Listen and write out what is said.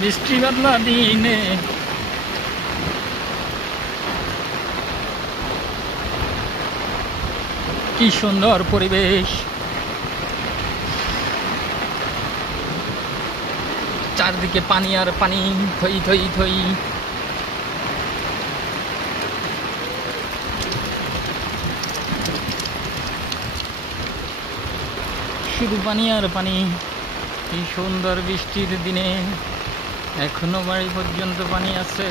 বৃষ্টি বাদলা দিনে কি সুন্দর পরিবেশ, চারদিকে পানি আর পানি, থই থই থই। শুধু পানি আর পানি। এই সুন্দর বৃষ্টির দিনে এখনো বাড়ি পর্যন্ত পানি আছে।